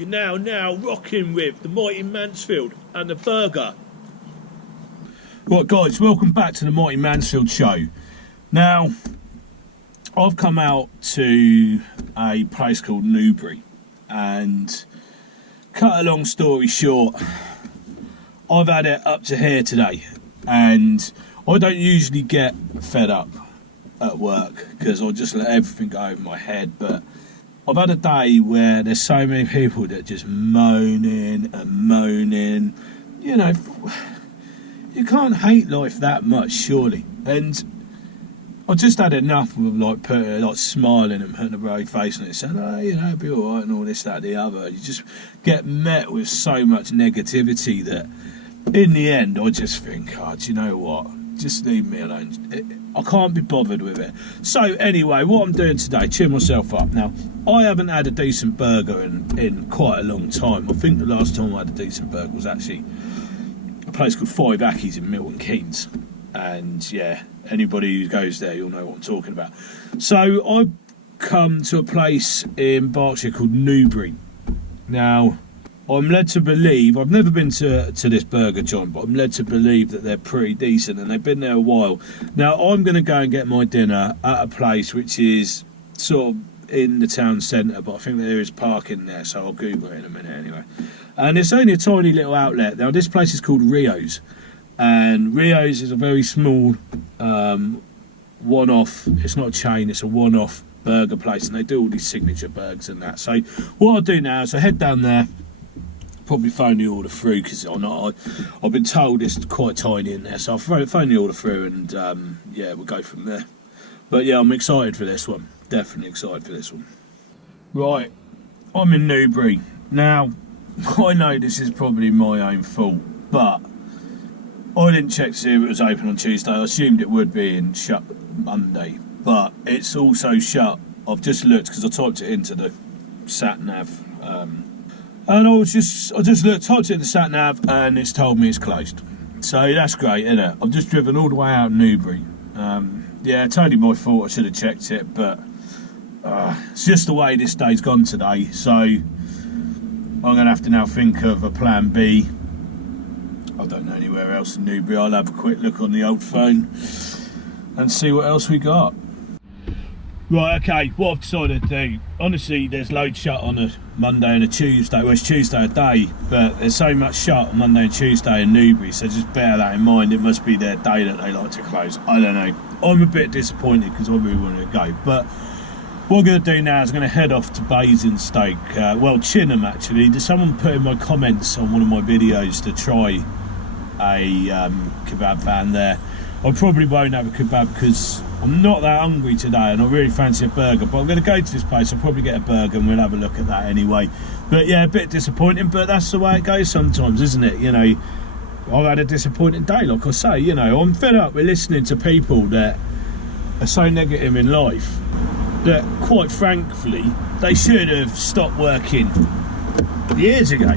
You're now rocking with the mighty Mansfield and the burger. Right guys, welcome back to the mighty Mansfield show. Now, I've come out to a place called Newbury, and cut a long story short, I've had it up to here today, and I don't usually get fed up at work because I just let everything go over my head, but I've had a day where there's so many people that just moaning and moaning. You know, you can't hate life that much, surely. And I just had enough of like smiling and putting a brave face on it, saying, oh, you know, it'll be all right and all this, that, the other. You just get met with so much negativity that in the end I just think, oh, do you know what? Just leave me alone. I can't be bothered with it. So anyway, what I'm doing today, cheer myself up. Now, I haven't had a decent burger in quite a long time. I think the last time I had a decent burger was actually a place called Five Ackies in Milton Keynes. And yeah, anybody who goes there, you'll know what I'm talking about. So I've come to a place in Berkshire called Newbury. Now, I'm led to believe, I've never been to this burger joint, but I'm led to believe that they're pretty decent and they've been there a while. Now, I'm going to go and get my dinner at a place which is sort of in the town centre, but I think there is parking there, so I'll Google it in a minute anyway. And it's only a tiny little outlet. Now, this place is called Rio's, and Rio's is a very small one-off, it's not a chain, it's a one-off burger place, and they do all these signature burgers and that. So what I'll do now is I head down there, probably phone the order through, because I've been told it's quite tiny in there, so I'll phone the order through and yeah, we'll go from there. But yeah, I'm excited for this one, definitely excited for this one. Right, I'm in Newbury. Now, I know this is probably my own fault, but I didn't check to see if it was open on Tuesday. I assumed it would be and shut Monday, but it's also shut. I've just looked because I typed it into the sat nav. And I just looked, typed it in the sat nav, and it's told me it's closed. So that's great, isn't it? I've just driven all the way out Newbury. Yeah, it's only my fault. I should have checked it, but it's just the way this day's gone today. So I'm going to have to now think of a plan B. I don't know anywhere else in Newbury. I'll have a quick look on the old phone and see what else we got. Right, okay, what I've decided to do, honestly, there's loads shut on a Monday and a Tuesday. Well, it's Tuesday a day, but there's so much shut on Monday and Tuesday in Newbury, so just bear that in mind. It must be their day that they like to close. I don't know. I'm a bit disappointed because I really wanted to go, but what I'm going to do now is I'm going to head off to Basingstoke, well, Chineham actually. There's someone put in my comments on one of my videos to try a kebab van there. I probably won't have a kebab because I'm not that hungry today and I really fancy a burger, but I'm going to go to this place. I'll probably get a burger and we'll have a look at that anyway. But yeah, a bit disappointing, but that's the way it goes sometimes, isn't it? You know, I've had a disappointing day, like I say. You know, I'm fed up with listening to people that are so negative in life that, quite frankly, they should have stopped working years ago.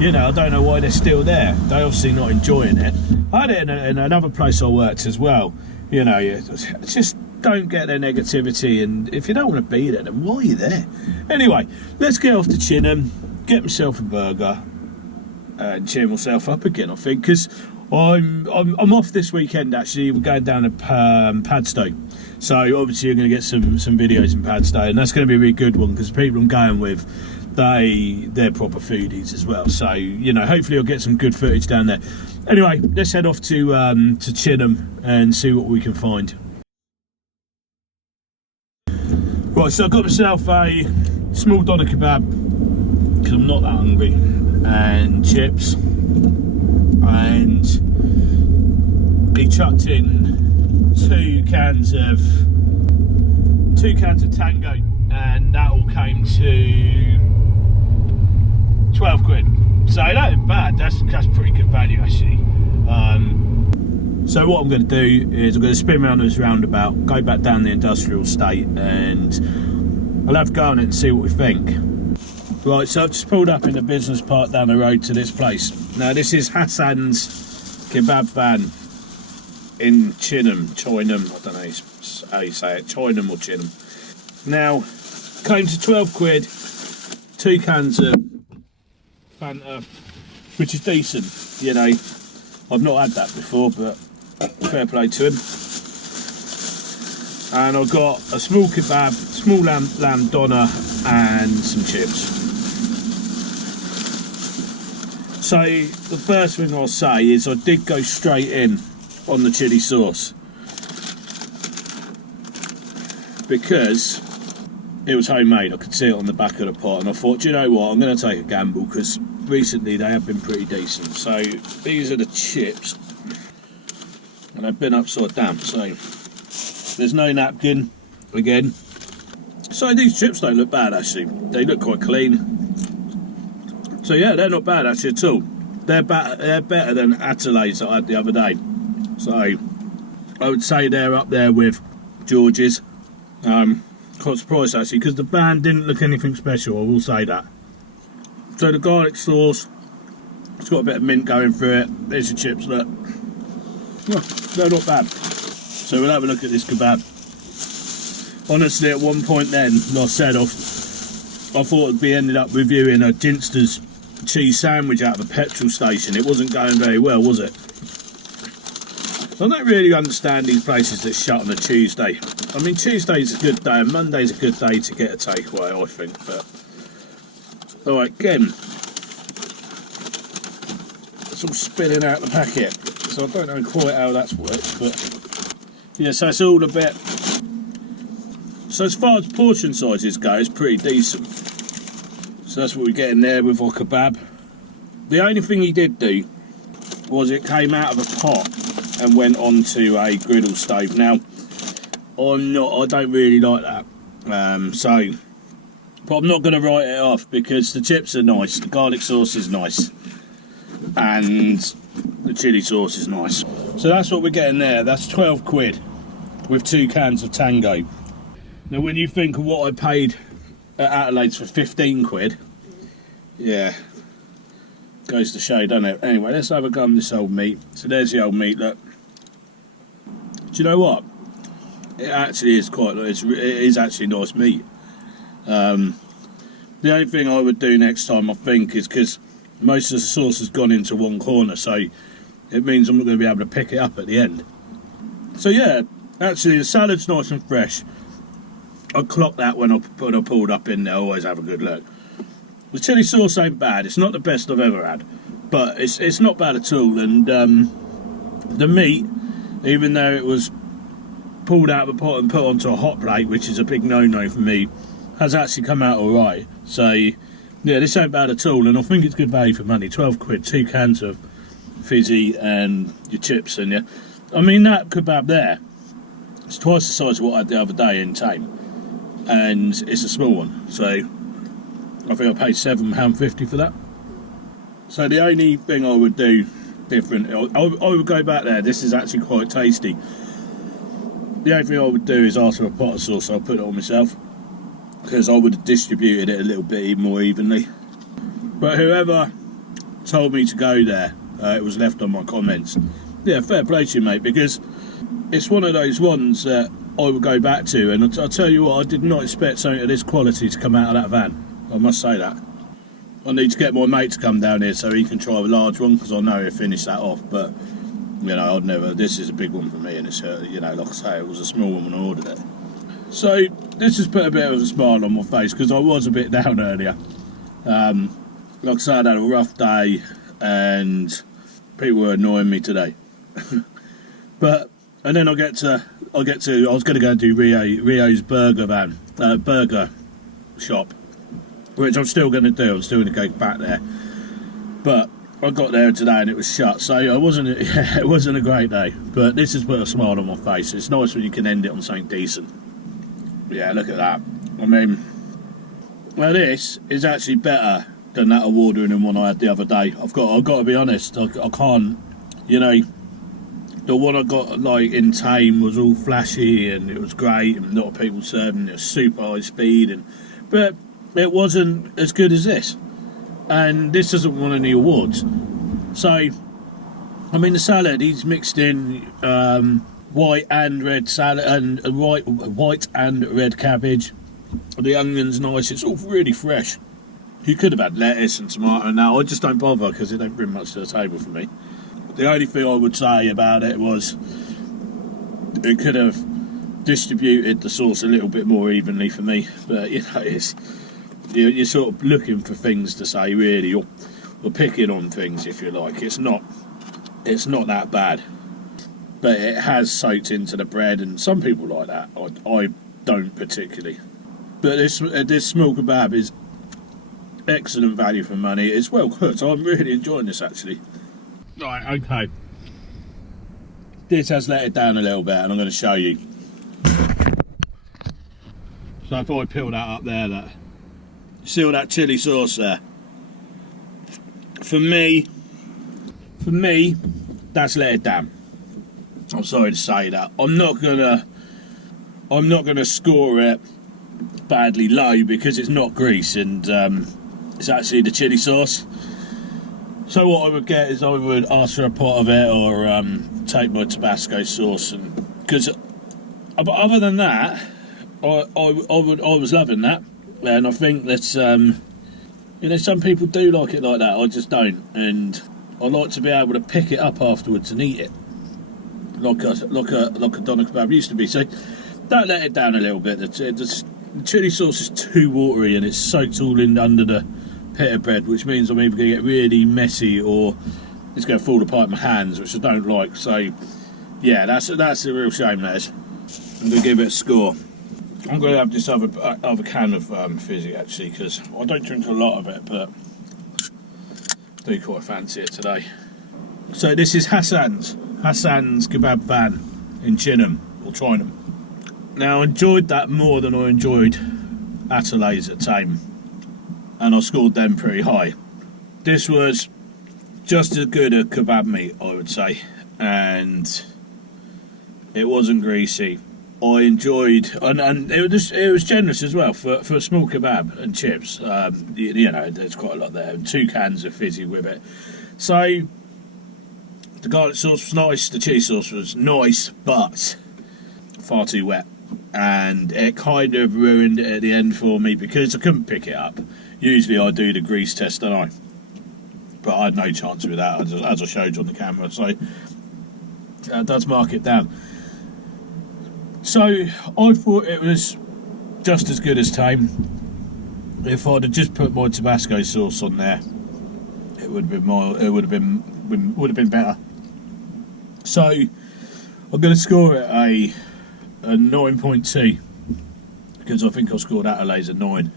You know, I don't know why they're still there. They're obviously not enjoying it. I had it in another place I worked as well. You know, you just don't get their negativity, and if you don't want to be there, then why are you there? Anyway, let's get off to Chineham, get myself a burger, and cheer myself up again, I think, because I'm off this weekend, actually. We're going down to Padstow. So, obviously, you're going to get some videos in Padstow, and that's going to be a really good one, because the people I'm going with, they're proper foodies as well, so you know, hopefully I'll get some good footage down there. Anyway, let's head off to Chineham and see what we can find. Right, so I've got myself a small doner kebab because I'm not that hungry, and chips, and he chucked in two cans of Tango, and that all came to 12 quid. So that ain't bad. That's pretty good value, actually. So what I'm going to do is I'm going to spin around this roundabout, go back down the industrial estate, and I'll have a go on it and see what we think. Right, so I've just pulled up in the business park down the road to this place. Now this is Hassans Kebab van in Chineham, I don't know how you say it, Chineham or Chineham. Now, came to 12 quid, 2 cans of banter, which is decent. You know, I've not had that before, but fair play to him. And I've got a small kebab, small lamb doner, and some chips. So the first thing I'll say is I did go straight in on the chilli sauce because it was homemade. I could see it on the back of the pot, and I thought, do you know what, I'm going to take a gamble because recently they have been pretty decent. So these are the chips, and they've been upside down, so there's no napkin again. So these chips don't look bad actually, they look quite clean. So yeah, they're not bad actually at all. They're better than Atalays that I had the other day. So I would say they're up there with George's. Quite surprised actually, because the band didn't look anything special, I will say that. So the garlic sauce, it's got a bit of mint going through it. There's the chips, look. Well, they're not bad. So we'll have a look at this kebab. Honestly, at one point then, like I said, I thought I'd be ended up reviewing a Ginster's cheese sandwich out of a petrol station. It wasn't going very well, was it? I don't really understand these places that shut on a Tuesday. I mean, Tuesday's a good day and Monday's a good day to get a takeaway, I think. But alright, again, it's all spilling out the packet, so I don't know quite how that's worked, but yeah, so it's all a bit. So as far as portion sizes go, it's pretty decent. So that's what we're getting there with our kebab. The only thing he did do was it came out of a pot and went onto a griddle stove. Now, I don't really like that. But I'm not going to write it off because the chips are nice, the garlic sauce is nice, and the chilli sauce is nice. So that's what we're getting there. That's 12 quid with 2 cans of Tango. Now, when you think of what I paid at Adelaide's for 15 quid, yeah, goes to show, doesn't it? Anyway, let's have a go on this old meat. So there's the old meat, look. Do you know what? It actually is it is actually nice meat. The only thing I would do next time, I think, is because most of the sauce has gone into one corner, so it means I'm not going to be able to pick it up at the end. So yeah, actually the salad's nice and fresh. I clocked that when I pulled up in there. I always have a good look. The chilli sauce ain't bad. It's not the best I've ever had, but it's not bad at all. And the meat, even though it was pulled out of the pot and put onto a hot plate, which is a big no-no for me, has actually come out all right. So yeah, this ain't bad at all, and I think it's good value for money. 12 quid, 2 cans of fizzy and your chips, and yeah, I mean that kebab there, it's twice the size of what I had the other day in Tame, and it's a small one. So I think I paid £7.50 for that. So the only thing I would do different, I would go back there. This is actually quite tasty. The only thing I would do is ask for a pot of sauce. I'll put it on myself, because I would have distributed it a little bit more evenly. But whoever told me to go there, it was left on my comments. Yeah, fair play to you, mate, because it's one of those ones that I would go back to, and I'll tell you what, I did not expect something of this quality to come out of that van. I must say that. I need to get my mate to come down here so he can try a large one, because I know he'll finish that off, but you know, I'd never. This is a big one for me, and it's you know, like I say, it was a small one when I ordered it. So this has put a bit of a smile on my face because I was a bit down earlier. Like I said, I had a rough day and people were annoying me today. And then I was going to go and do Rio's burger shop, which I'm still going to do. I'm still going to go back there, but I got there today and it was shut, so it wasn't a great day. But this has put a smile on my face. It's nice when you can end it on something decent. Yeah, look at that. I mean, well, this is actually better than that award-winning one I had the other day. I've got to be honest. I can't, you know, the one I got like in Tame was all flashy and it was great and a lot of people serving. It was super high speed, but it wasn't as good as this. And this doesn't win any awards. So, I mean, the salad, he's mixed in white and red salad and white and red cabbage. The onion's nice. It's all really fresh. You could have had lettuce and tomato and that. I just don't bother because it don't bring much to the table for me. The only thing I would say about it was it could have distributed the sauce a little bit more evenly for me. But you know, you're sort of looking for things to say, really, or picking on things, if you like. It's not that bad, but it has soaked into the bread, and some people like that. I don't particularly. But this small kebab is excellent value for money. It's well cooked. I'm really enjoying this, actually. Right, okay. This has let it down a little bit, and I'm going to show you. So if I peel that up there, look. See all that chilli sauce there? For me, that's let it down. I'm sorry to say that. I'm not gonna score it badly low because it's not grease, and it's actually the chilli sauce. So what I would get is I would ask for a pot of it, or take my Tabasco sauce, and because other than that, I was loving that, and I think that you know, some people do like it like that. I just don't, and I like to be able to pick it up afterwards and eat it like a doner kebab used to be. So don't let it down a little bit. The chilli sauce is too watery and it's soaked all in under the pita bread, which means I'm either going to get really messy or it's going to fall apart in my hands, which I don't like. So yeah, that's a real shame, that is. I'm going to give it a score. I'm going to have this other can of fizzy, actually, because I don't drink a lot of it, but I do quite fancy it today. So this is Hassans Kebab Van in Chineham, or Chineham. Now I enjoyed that more than I enjoyed Atalays at Tame, and I scored them pretty high. This was just as good a kebab meat, I would say, and it wasn't greasy. I enjoyed, and it was generous as well for a small kebab and chips. You know, there's quite a lot there, and 2 cans of fizzy with it. So the garlic sauce was nice, the cheese sauce was nice, but far too wet, and it kind of ruined it at the end for me because I couldn't pick it up. Usually I do the grease test, don't I? But I had no chance with that, as I showed you on the camera. So that does mark it down. So I thought it was just as good as Tame. If I'd have just put my Tabasco sauce on there, it would have been better. So I'm going to score it a 9.2 because I think I scored Atalays at 9.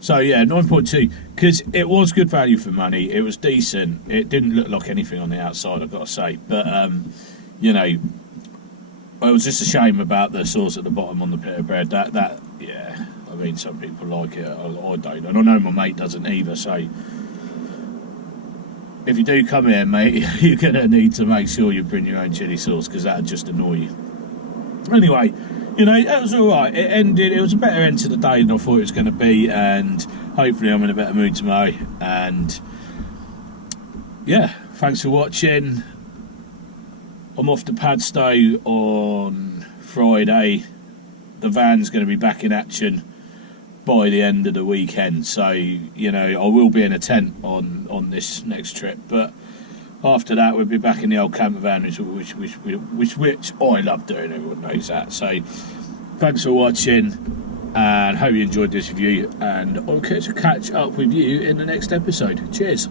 So yeah, 9.2 because it was good value for money. It was decent. It didn't look like anything on the outside, I've got to say, but you know. It was just a shame about the sauce at the bottom on the pita bread. That yeah, I mean, some people like it, I don't, and I know my mate doesn't either. So if you do come here, mate, you're gonna need to make sure you bring your own chilli sauce because that'd just annoy you. Anyway, you know, that was all right. It was a better end to the day than I thought it was going to be, and hopefully I'm in a better mood tomorrow. And yeah, thanks for watching. I'm off to Padstow on Friday. The van's going to be back in action by the end of the weekend, so you know I will be in a tent on this next trip. But after that, we'll be back in the old camper van, which I love doing. Everyone knows that. So thanks for watching, and hope you enjoyed this review. And I'll catch up with you in the next episode. Cheers.